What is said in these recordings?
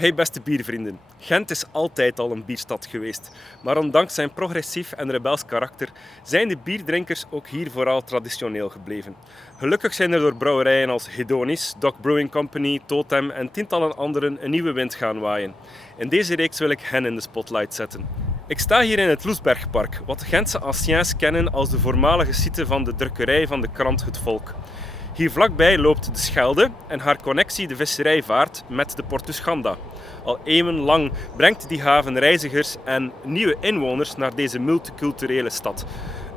Hey beste biervrienden, Gent is altijd al een bierstad geweest. Maar ondanks zijn progressief en rebels karakter zijn de bierdrinkers ook hier vooral traditioneel gebleven. Gelukkig zijn er door brouwerijen als Hedonisch, Doc Brewing Company, Totem en tientallen anderen een nieuwe wind gaan waaien. In deze reeks wil ik hen in de spotlight zetten. Ik sta hier in het Loesbergpark, wat de Gentse anciens kennen als de voormalige site van de drukkerij van de krant Het Volk. Hier vlakbij loopt de Schelde en haar connectie de visserij vaart met de Portus Ganda. Al eeuwenlang brengt die haven reizigers en nieuwe inwoners naar deze multiculturele stad.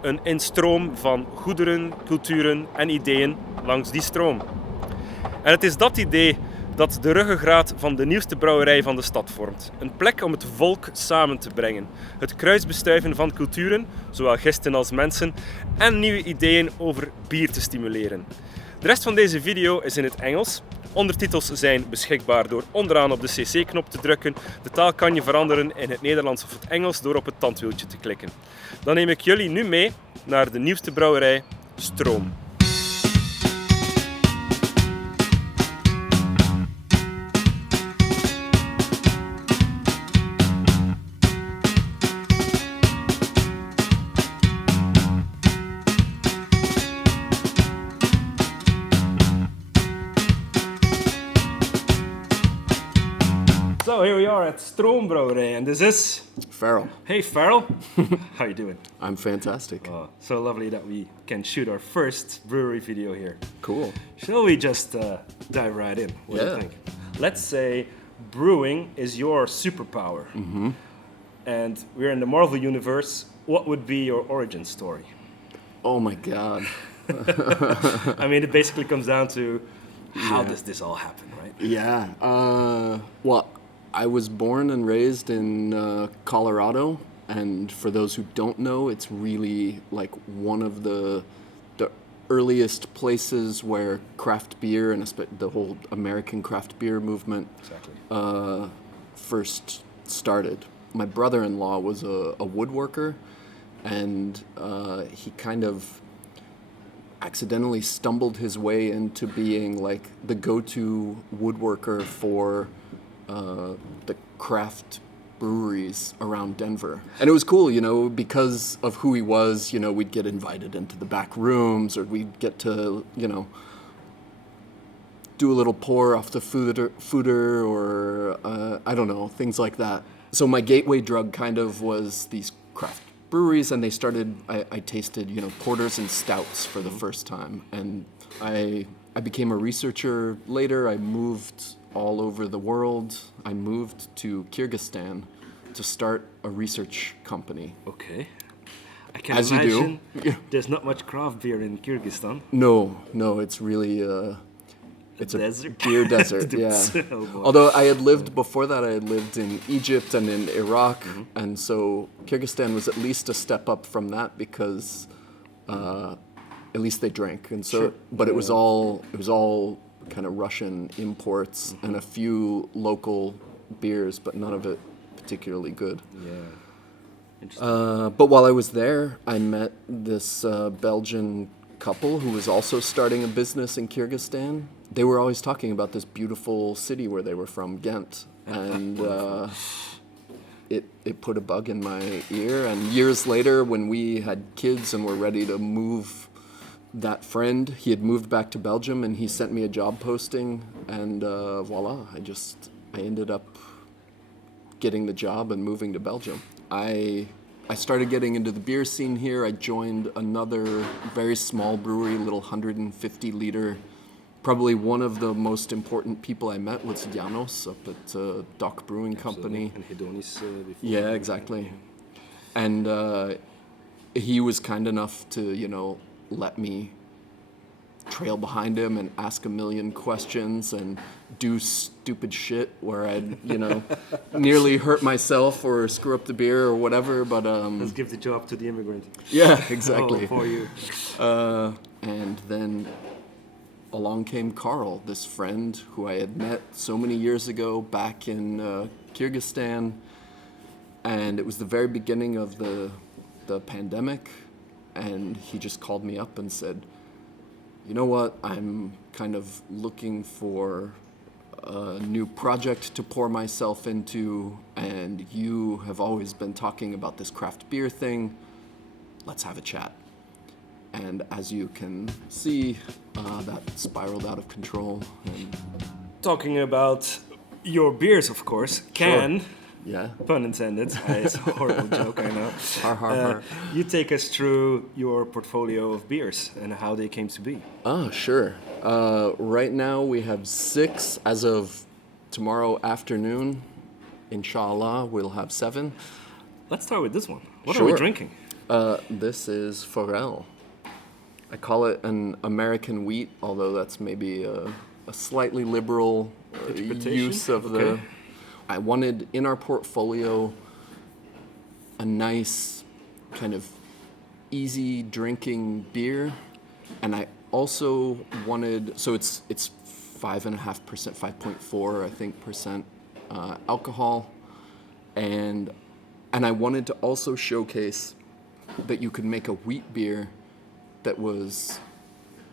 Een instroom van goederen, culturen en ideeën langs die stroom. En het is dat idee dat de ruggengraat van de nieuwste brouwerij van de stad vormt. Een plek om het volk samen te brengen. Het kruisbestuiven van culturen, zowel gisten als mensen, en nieuwe ideeën over bier te stimuleren. De rest van deze video is in het Engels. Ondertitels zijn beschikbaar door onderaan op de cc-knop te drukken. De taal kan je veranderen in het Nederlands of het Engels door op het tandwieltje te klikken. Dan neem ik jullie nu mee naar de nieuwste brouwerij, Stroom. So here we are at Stroombrouwerij, and this is Farrell. Hey Farrell, how you doing? I'm fantastic. Oh, so lovely that we can shoot our first brewery video here. Cool. Shall we just dive right in? What do you Yeah. think? Let's say brewing is your superpower, and we're in the Marvel universe. What would be your origin story? Oh my God. I mean, it basically comes down to how does this all happen, right? Yeah. Well, I was born and raised in Colorado, and for those who don't know, it's really like one of the earliest places where craft beer and the whole American craft beer movement first started. My brother-in-law was a woodworker, and he kind of accidentally stumbled his way into being like the go-to woodworker for the craft breweries around Denver. And it was cool, you know, because of who he was, you know, we'd get invited into the back rooms, or we'd get to, you know, do a little pour off the fooder or I don't know, things like that. So my gateway drug kind of was these craft breweries, and I tasted, you know, porters and stouts for the first time. And I became a researcher later. I moved all over the world. I moved to Kyrgyzstan to start a research company. Okay. I can As imagine you do. there's not much craft beer in Kyrgyzstan. No, it's really it's a desert. beer desert. Yeah. Oh, boy. Although before that I had lived in Egypt and in Iraq, and so Kyrgyzstan was at least a step up from that because at least they drank, and so Sure. but it was all kind of Russian imports and a few local beers, but none of it particularly good. Yeah. Interesting. But while I was there, I met this Belgian couple who was also starting a business in Kyrgyzstan. They were always talking about this beautiful city where they were from, Gent, and it put a bug in my ear. And years later, when we had kids and were ready to move, that friend, he had moved back to Belgium, and he sent me a job posting, and voila, I ended up getting the job and moving to Belgium. I started getting into the beer scene here. I joined another very small brewery, little 150 liter. Probably one of the most important people I met was Janos up at Doc Brewing Company. And Hedonisch before. Yeah, exactly. And he was kind enough to, you know, let me trail behind him and ask a million questions and do stupid shit where I'd, you know, nearly hurt myself or screw up the beer or whatever, but Let's give the job to the immigrant. yeah, exactly. Oh, for you. And then along came Carl, this friend who I had met so many years ago back in Kyrgyzstan, and it was the very beginning of the pandemic, and he just called me up and said, you know what, I'm kind of looking for a new project to pour myself into, and you have always been talking about this craft beer thing. Let's have a chat. And as you can see, that spiraled out of control. And Talking about your beers, of course, can, yeah, pun intended, it's a horrible joke, I know. har, har, har. You take us through your portfolio of beers and how they came to be. Oh, sure. Right now we have 6. As of tomorrow afternoon, inshallah, we'll have 7. Let's start with this one. What are Sure. we drinking? This is Farrell. I call it an American wheat, although that's maybe a slightly liberal Interpretation? use of the... Okay. I wanted in our portfolio a nice kind of easy drinking beer, and I also wanted, so it's 5.5%, 5.4 I think percent alcohol, and I wanted to also showcase that you could make a wheat beer that was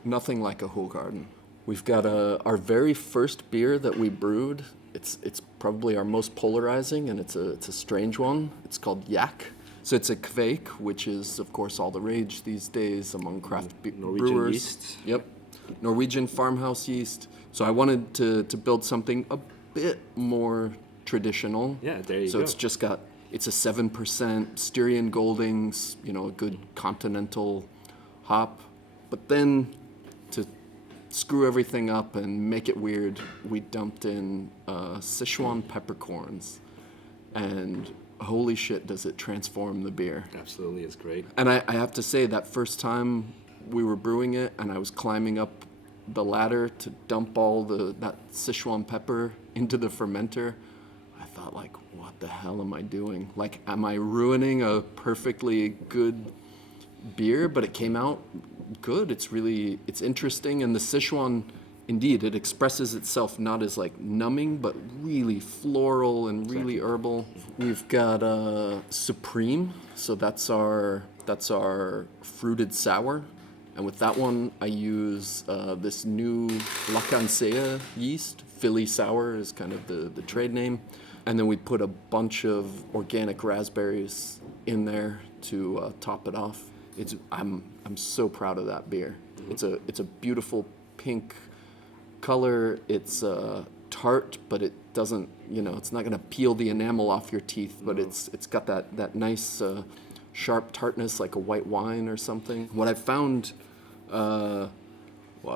nothing like a Hoegaarden. We've got our very first beer that we brewed. It's probably our most polarizing, and it's a strange one. It's called Yak. So it's a kveik, which is of course all the rage these days among craft Norwegian brewers. yeast. Yep, Norwegian farmhouse yeast. So I wanted to build something a bit more traditional. Yeah, there you so go. it's a 7% Styrian Goldings, a good continental hop. But then to screw everything up and make it weird, we dumped in Sichuan peppercorns, and holy shit, does it transform the beer. Absolutely, it's great. And I have to say, that first time we were brewing it and I was climbing up the ladder to dump all that Sichuan pepper into the fermenter, I thought, like, what the hell am I doing? Like, am I ruining a perfectly good beer? But it came out good. It's interesting. And the Sichuan, indeed, it expresses itself not as like numbing, but really floral and really herbal. We've got Supreme, so that's our fruited sour. And with that one, I use this new Lacancea yeast. Philly Sour is kind of the trade name. And then we put a bunch of organic raspberries in there to top it off. I'm so proud of that beer. Mm-hmm. It's a beautiful pink color. It's tart, but it doesn't, it's not going to peel the enamel off your teeth, but it's got that nice sharp tartness like a white wine or something. What I've found, it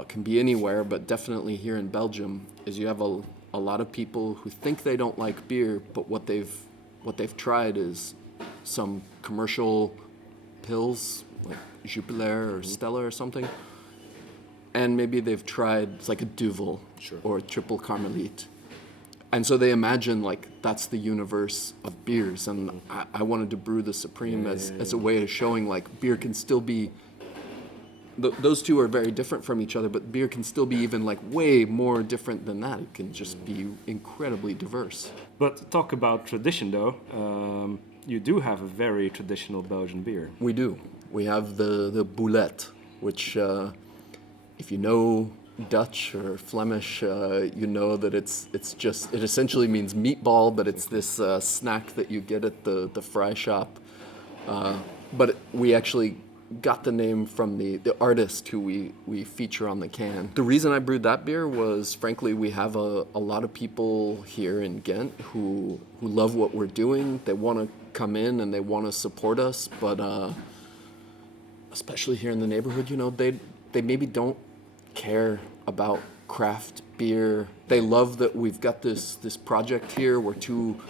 can be anywhere, but definitely here in Belgium, is you have a lot of people who think they don't like beer, but what they've tried is some commercial pills like Jupiler or Stella or something, and maybe they've tried, it's like a Duvel or a Triple Carmelite, and so they imagine like that's the universe of beers, and I wanted to brew the Supreme as a way of showing like beer can still be, those two are very different from each other, but beer can still be even like way more different than that. It can just be incredibly diverse. But talk about tradition though. You do have a very traditional Belgian beer. We do. We have the Boulet, which if you know Dutch or Flemish, you know that it essentially means meatball, but it's this snack that you get at the fry shop. But we actually got the name from the artist who we feature on the can. The reason I brewed that beer was, frankly, we have a lot of people here in Ghent who love what we're doing. They want to come in and they want to support us, but especially here in the neighborhood, they maybe don't care about craft beer. They love that we've got this project here. We're two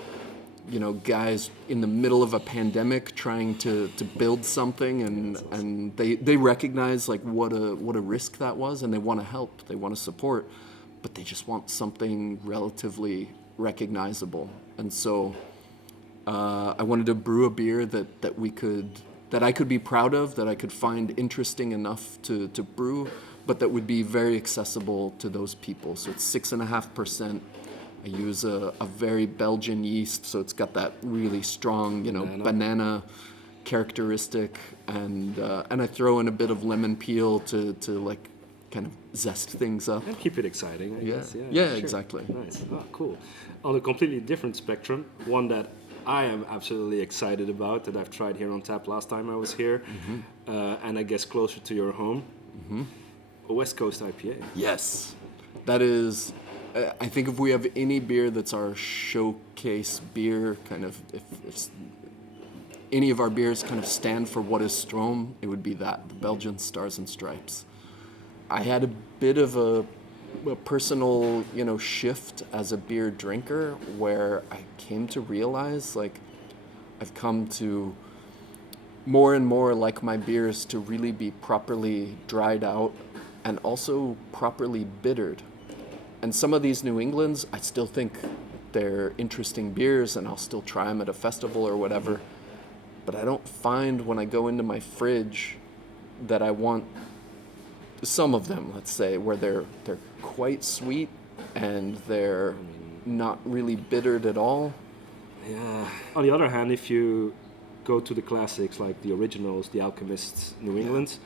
guys in the middle of a pandemic trying to build something, and they recognize like what a risk that was, and they want to help, they want to support, but they just want something relatively recognizable. And so I wanted to brew a beer that I could be proud of, that I could find interesting enough to brew, but that would be very accessible to those people. So it's 6.5%. I use a very Belgian yeast, so it's got that really strong, banana characteristic, and I throw in a bit of lemon peel to like kind of zest things up. And keep it exciting, I guess. Yeah, sure. exactly. Nice. Oh, cool. On a completely different spectrum, one that I am absolutely excited about, that I've tried here on tap last time I was here, and I guess closer to your home, a West Coast IPA. Yes, that is. I think if we have any beer that's our showcase beer, kind of, if any of our beers kind of stand for what is Stroom, it would be that, the Belgian Stars and Stripes. I had a bit of a personal, shift as a beer drinker, where I came to realize, like, I've come to more and more like my beers to really be properly dried out and also properly bittered. And some of these New Englands, I still think they're interesting beers, and I'll still try them at a festival or whatever. But I don't find when I go into my fridge that I want some of them, let's say, where they're quite sweet and they're not really bittered at all. Yeah. On the other hand, if you go to the classics like the originals, the Alchemist's New England,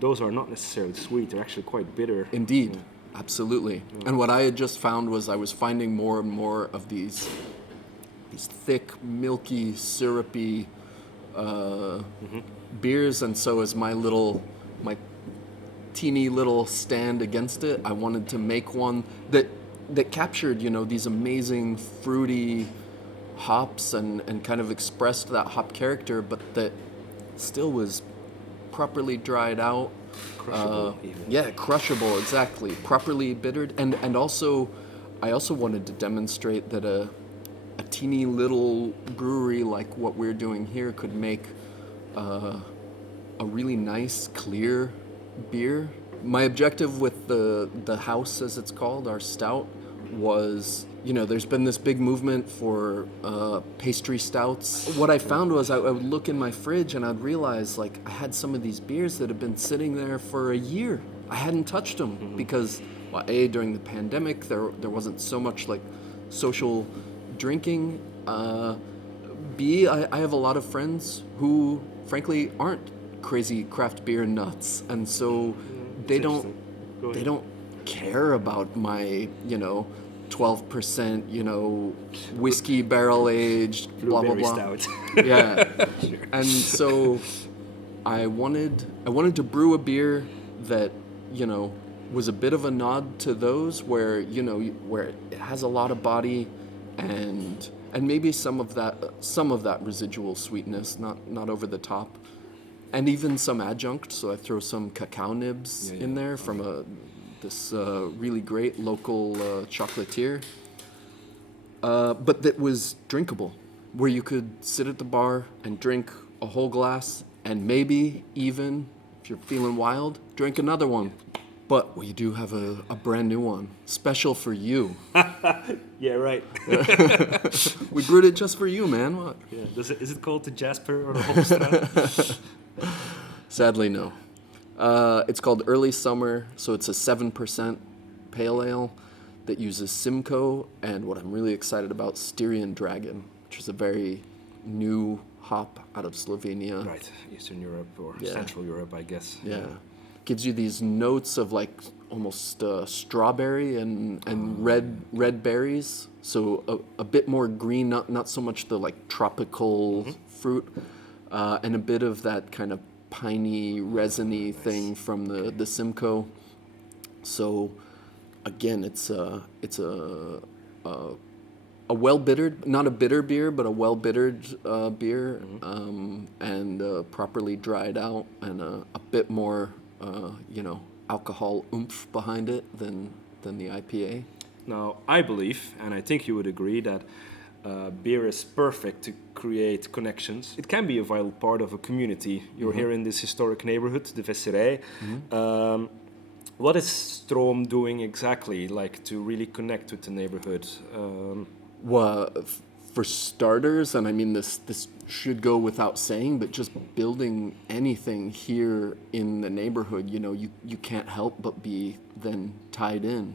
those are not necessarily sweet. They're actually quite bitter. Indeed. Absolutely. Yeah. And what I had just found was I was finding more and more of these thick, milky, syrupy beers, and so as my teeny little stand against it, I wanted to make one that captured, these amazing fruity hops and kind of expressed that hop character, but that still was properly dried out. Crushable, even. Yeah, crushable, exactly. Properly bittered. And also, I also wanted to demonstrate that a teeny little brewery like what we're doing here could make a really nice, clear beer. My objective with the house, as it's called, our stout, was, there's been this big movement for pastry stouts. What I found was I would look in my fridge and I'd realize, like, I had some of these beers that had been sitting there for a year. I hadn't touched them because, well, A, during the pandemic, there wasn't so much, like, social drinking. B, I have a lot of friends who, frankly, aren't crazy craft beer nuts, and so they don't care about my, 12%, whiskey barrel aged, blah blah blah. Stout. Yeah, Sure. And so I wanted to brew a beer that, was a bit of a nod to those, where where it has a lot of body and maybe some of that residual sweetness, not over the top, and even some adjunct. So I throw some cacao nibs in there from this really great local chocolatier, but that was drinkable, where you could sit at the bar and drink a whole glass, and maybe even, if you're feeling wild, drink another one. But we do have a brand new one, special for you. Yeah, right. We brewed it just for you, man. What? Yeah. Is it called the Jasper or the Hoppestraat? Sadly, no. It's called Early Summer, so it's a 7% pale ale that uses Simcoe and what I'm really excited about, Styrian Dragon, which is a very new hop out of Slovenia. Right, Eastern Europe or Central Europe, I guess. Yeah. Gives you these notes of like almost strawberry and red berries, so a bit more green, not so much the like tropical fruit, and a bit of that kind of piney, resiny thing from the Simcoe. So again, it's a well bittered, not a bitter beer, but a well bittered beer, and properly dried out, and a bit more alcohol oomph behind it than the IPA. Now, I believe, and I think you would agree, that beer is perfect to create connections. It can be a vital part of a community. You're here in this historic neighborhood, the Visserij. What is Stroom doing exactly, like, to really connect with the neighborhood? Well, for starters, and I mean this should go without saying, but just building anything here in the neighborhood, you can't help but be then tied in.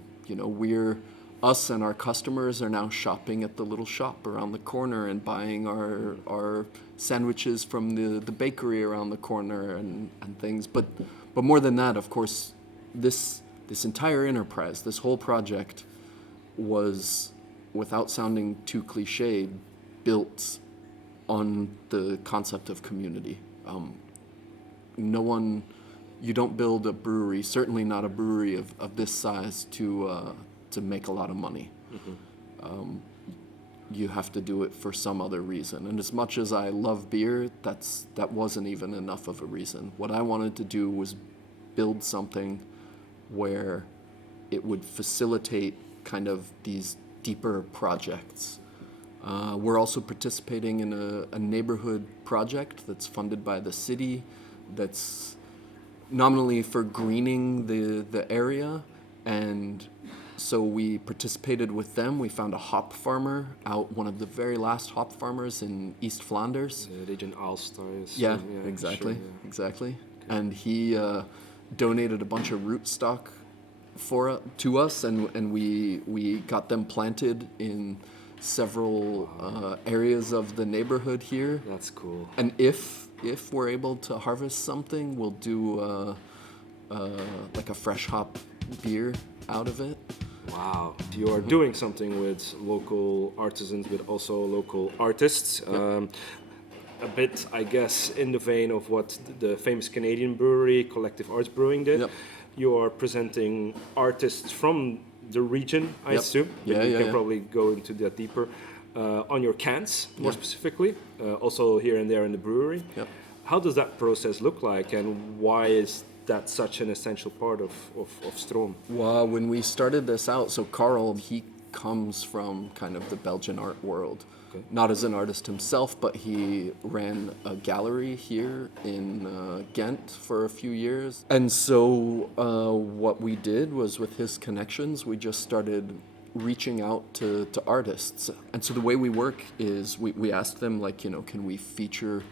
Us and our customers are now shopping at the little shop around the corner and buying our sandwiches from the bakery around the corner and things. But more than that, of course, this this entire enterprise, this whole project was, without sounding too cliched, built on the concept of community. You don't build a brewery, certainly not a brewery of this size, to make a lot of money. You have to do it for some other reason. And as much as I love beer, that wasn't even enough of a reason. What I wanted to do was build something where it would facilitate kind of these deeper projects. We're also participating in a neighborhood project that's funded by the city, that's nominally for greening the area, and so we participated with them. We found a hop farmer out, one of the very last hop farmers in East Flanders. Region Styers. Yeah, exactly, sure, yeah. Exactly. Okay. And he donated a bunch of rootstock to us, and we got them planted in several areas of the neighborhood here. That's cool. And if we're able to harvest something, we'll do like a fresh hop beer out of it. Wow. You're doing something with local artisans, but also local artists. Yep. A bit, I guess, in the vein of what the famous Canadian brewery, Collective Arts Brewing, did. Yep. You are presenting artists from the region, I Yep. assume. Yeah, you yeah, can yeah. probably go into that deeper. On your cans, more specifically, also here and there in the brewery. Yep. How does that process look like, and why is that such an essential part of Stroom? Well, when we started this out, so Carl, he comes from kind of the Belgian art world. Okay. Not as an artist himself, but he ran a gallery here in Gent for a few years. And so what we did was, with his connections, we just started reaching out to artists. And so the way we work is we ask them, like, can we feature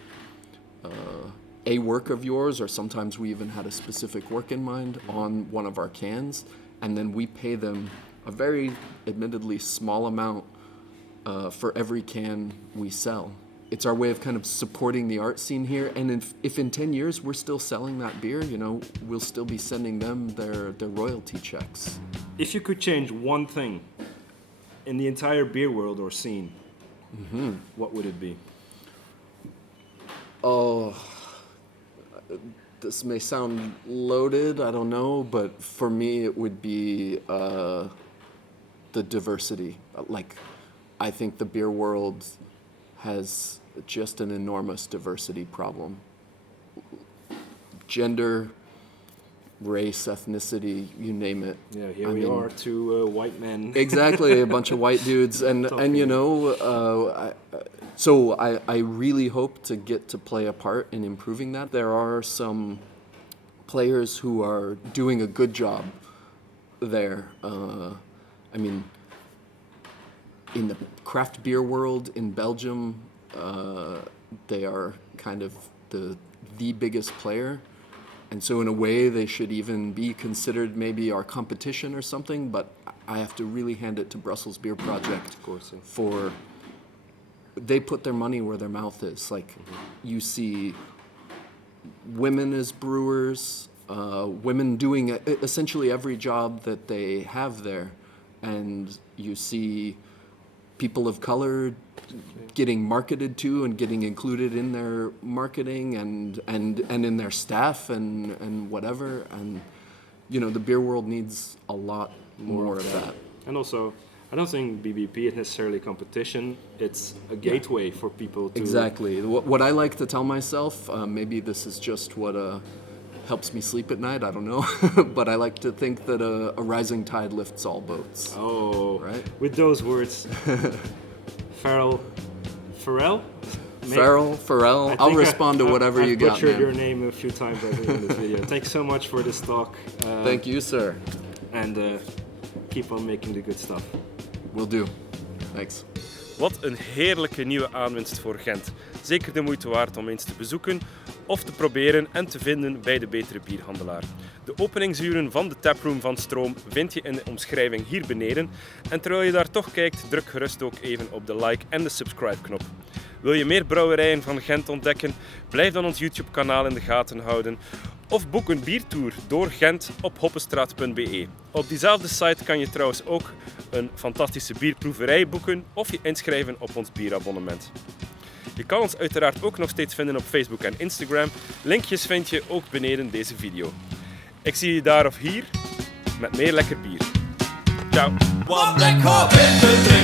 a work of yours, or sometimes we even had a specific work in mind on one of our cans, and then we pay them a very admittedly small amount for every can we sell. It's our way of kind of supporting the art scene here, and if in 10 years we're still selling that beer, we'll still be sending them their royalty checks. If you could change one thing in the entire beer world or scene, what would it be? Oh, this may sound loaded, I don't know, but for me it would be the diversity. Like, I think the beer world has just an enormous diversity problem. Gender, race, ethnicity, you name it. Yeah, here we are, two white men. Exactly, a bunch of white dudes, and so I really hope to get to play a part in improving that. There are some players who are doing a good job there. In the craft beer world in Belgium, they are kind of the biggest player. And so in a way, they should even be considered maybe our competition or something, but I have to really hand it to Brussels Beer Project. Of course, yeah. For they put their money where their mouth is. Like, you see women as brewers, women doing essentially every job that they have there, and you see people of color getting marketed to and getting included in their marketing and in their staff and whatever. And the beer world needs a lot more of that. And also, I don't think BBP is necessarily competition. It's a gateway for people to... Exactly. What I like to tell myself, maybe this is just what helps me sleep at night, I don't know, but I like to think that a rising tide lifts all boats. Oh, right? With those words, Farrell? Farrell, I'll respond to whatever you got, man. I've butchered your name a few times I think in this video. Thanks so much for this talk. Thank you, sir. And keep on making the good stuff. Will do. Thanks. Wat een heerlijke nieuwe aanwinst voor Gent. Zeker de moeite waard om eens te bezoeken of te proberen en te vinden bij de betere bierhandelaar. De openingsuren van de taproom van Stroom vind je in de omschrijving hier beneden. En terwijl je daar toch kijkt, druk gerust ook even op de like en de subscribe knop. Wil je meer brouwerijen van Gent ontdekken? Blijf dan ons YouTube kanaal in de gaten houden. Of boek een biertour door Gent op hoppestraat.be. Op diezelfde site kan je trouwens ook een fantastische bierproeverij boeken of je inschrijven op ons bierabonnement. Je kan ons uiteraard ook nog steeds vinden op Facebook en Instagram. Linkjes vind je ook beneden deze video. Ik zie je daar of hier met meer lekker bier. Ciao! Want ik hop in de